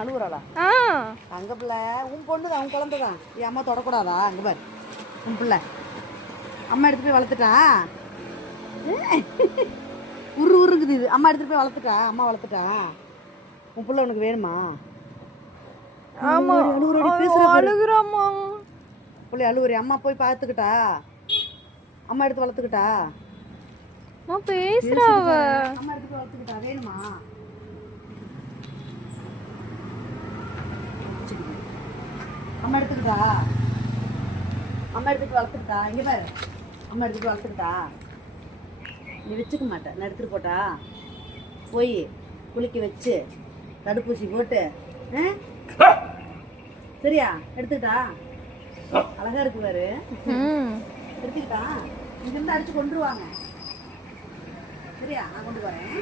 அழுகுறாளா? அங்க பிள்ளை உன் பொண்ணு தான், உன் குழந்தை தான். என் அம்மா தொடக்கூடாதா? அங்க பாரு உன் பிள்ளை அம்மா எடுத்து போய் வளர்த்துட்டா. உருக்குது இது. அம்மா எடுத்துட்டு போய் வளர்த்துட்டா. அம்மா வளர்த்துட்டா. உன் பிள்ளை உனக்கு வேணுமா? அழுகுறாமா பிள்ளை அழுகுறி. அம்மா போய் பார்த்துக்கிட்டா. அம்மா எடுத்து வளர்த்துக்கிட்டா. பேசுறாவ. அம்மா எடுத்து போய் வளர்த்துக்கிட்டா. வேணுமா? அம்மா எடுத்துக்கிட்டா. அம்மா எடுத்துட்டு வளர்த்துக்கிட்டா. இங்க பாரு, அம்மா எடுத்துட்டு வளர்த்துக்கிட்டா. நீ வச்சுக்க மாட்டேன். நான் எடுத்துட்டு போட்டா போய் குளிக்க வச்சு தடுப்பூசி போட்டு சரியா எடுத்துக்கிட்டா. அழகா இருக்கு பாரு. எடுத்துக்கிட்டா. இங்க இருந்து அடிச்சு கொண்டுருவாங்க. சரியா? நான் கொண்டு வரேன்.